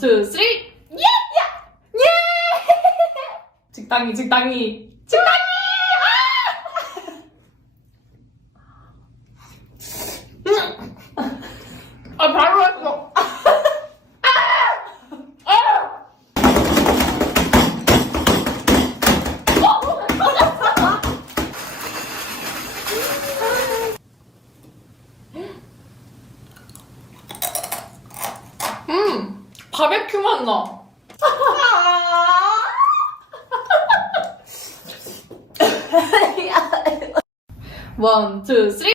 투, 쓰리. 예! 예! 직당이. 아, 바로 왔어. 바베큐 맛 나. 원, 투, 쓰리.